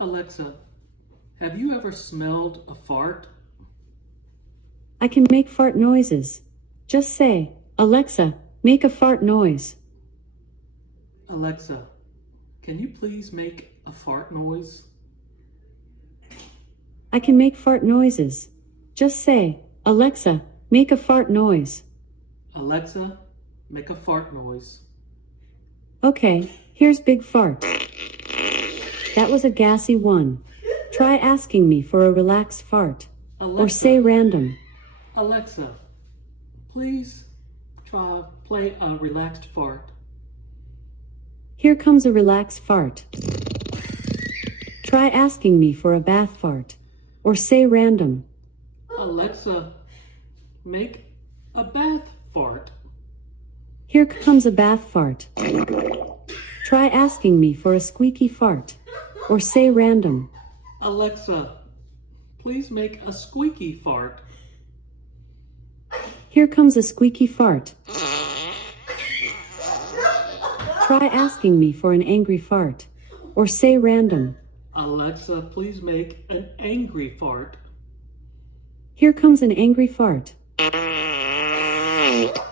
Alexa, have you ever smelled a fart? I can make fart noises. Just say, Alexa, make a fart noise. Alexa, can you please make a fart noise? I can make fart noises. Just say, Alexa, make a fart noise. Alexa, make a fart noise. Okay, here's Big Fart. That was a gassy one. Try asking me for a relaxed fart. Or say random. Alexa, please play a relaxed fart. Here comes a relaxed fart. Try asking me for a bath fart. Or say random. Alexa, make a bath fart. Here comes a bath fart. Try asking me for a squeaky fart. Or say random. Alexa, please make a squeaky fart. Here comes a squeaky fart. Try asking me for an angry fart. Or say random. Alexa, please make an angry fart. Here comes an angry fart.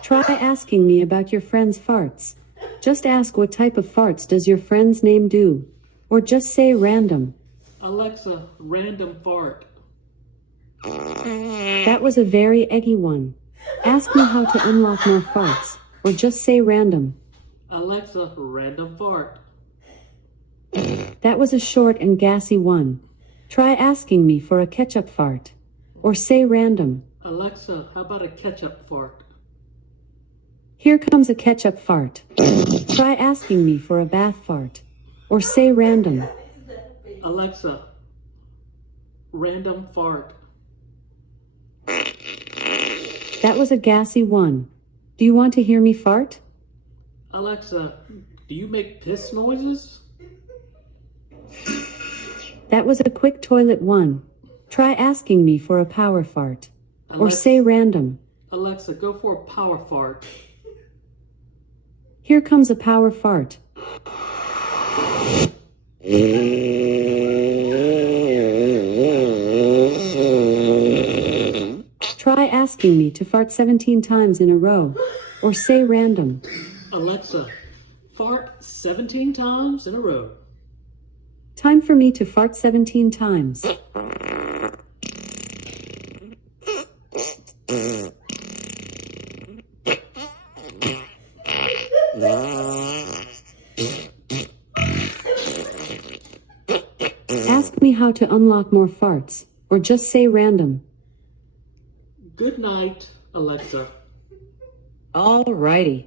Try asking me about your friend's farts. Just ask what type of farts does your friend's name do. Or just say random. Alexa, random fart. That was a very eggy one. Ask me how to unlock more farts. Or just say random. Alexa, random fart. That was a short and gassy one. Try asking me for a ketchup fart. Or say random. Alexa, how about a ketchup fart? Here comes a ketchup fart. Try asking me for a bath fart. Or say random. Alexa, random fart. That was a gassy one. Do you want to hear me fart? Alexa, do you make piss noises? That was a quick toilet one. Try asking me for a power fart. Or say random. Alexa, go for a power fart. Here comes a power fart. Try asking me to fart 17 times in a row. Or say random. Alexa, fart 17 times in a row. Time for me to fart 17 times. Ask me how to unlock more farts. Or just say random. Good night, Alexa. Alrighty.